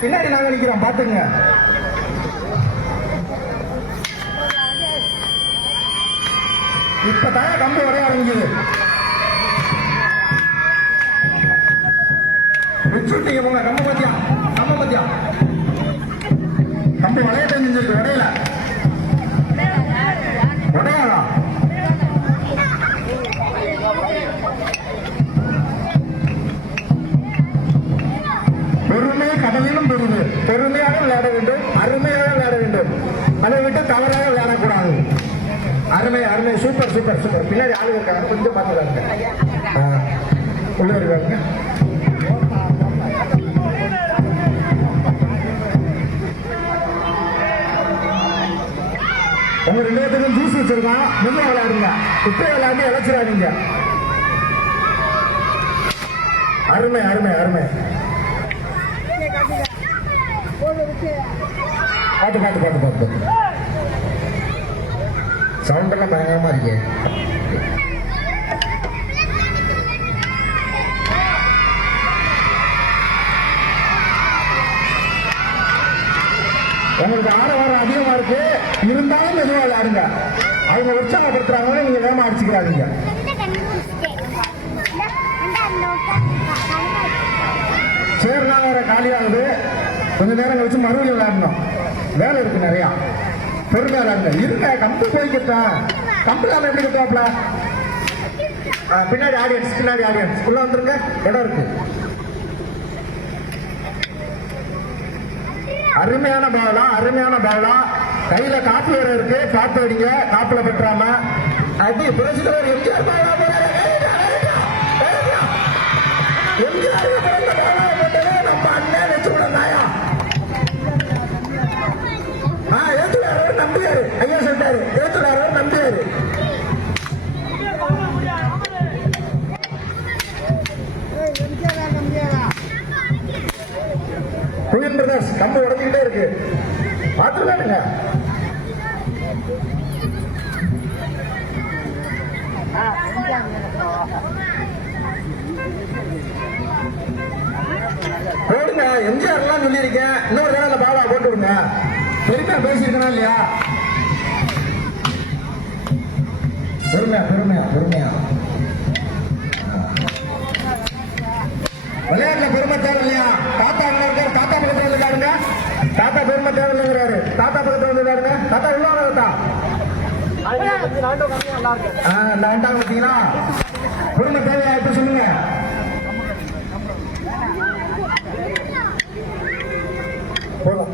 பின்னாடி நாங்க நிக்கிறோம் பாத்துங்க. இப்பதான் கம்பு வரைய ஆரம்பிக்குது. வச்சுட்டீங்க போங்க. கம்பு பத்தியா கம்பு வளைய தெரிஞ்சிருக்கு. உடையல உடையாதா பெருமை கடலிலும் பெருமை. பெருமையாக விளையாட வேண்டும், அருமையாக விளையாட வேண்டும். அதை விட்டு தவறாக விளையாடக்கூடாது. அருமை அருமை. Super super super. பின்னாடி ஆளு இருக்காங்க, கொஞ்சம் பார்த்துக்காங்க. உள்ள இருக்காங்க. உங்க 2 பேருக்கும் ஜூஸ் வச்சிருக்கோம். முன்ன விளையாடுங்க. இப்ப விளையாண்டு இழைச்சிடாதீங்க. அருமை அருமை அருமை. பாட்டு பாட்டு பாட்டு பாட்டு. சவுண்ட் எல்லாம் பயங்கரமா இருக்கு. உங்களுக்கு ஆரவாரம் அதிகமா இருக்கு, இருந்தாலும் மெதுவா விளையாடுங்க. அவங்க உற்சாகப்படுத்துறாங்க, நீங்க வேகமா அடிச்சுக்கிறாதீங்க. சேர்லாம் வேற காலியாகுது. கொஞ்ச நேரம் கழிச்சு மறுபடியும் விளையாடணும். வேலை இருக்கு நிறையா. பெருமையா விளையாடுங்க. இருங்க, கம்பு போய்கிட்டேன். கம்பு நாம எப்படி கட்டுவாப்ல? பின்னாடி ஆடியன்ஸ் உள்ள வந்துருங்க. இடம் இருக்கு. அருமையான பாலா. கையில காப்பு வேற இருக்கு. பார்த்து அடிங்க, காப்புல பெற்றாம. அடி பிரசிடர் எம்ஜிஆர் பாலா போறாரு. எம்ஜிஆர் பிறந்த பாலா போட்டதே நம்ம அண்ணன் வச்சுக்கூடாயா? ஏத்துடாரவர் நம்பியாரு. ஐயா சொல்லிட்டாரு, ஏத்துடாரவர் நம்பியாரு. குயின் பிரதர்ஸ் கம்பு உடஞ்சுக்கிட்டே இருக்கு. பார்த்துருக்கானுங்க. போடுங்க. எம்ஜிஆர் எல்லாம் சொல்லியிருக்கேன். இன்னொரு தடவை அந்த பாலா போட்டு விடுங்க. பெருமையா பேசியிருக்கா இல்லையா? பெருமையா விளையாட்டுல பெருமை தேவை இல்லையா? தாத்தா இருக்காரு. தாத்தா பக்கத்துல வந்து பாருங்க. தாத்தா பெருமை தேவை இல்லைங்கிறாரு. தாத்தா பக்கத்துல வந்து பாருங்க. தாத்தா உள்ள தாத்தா பார்த்தீங்களா? பெருமை தேவையா? இப்ப சொல்லுங்க. போதும்.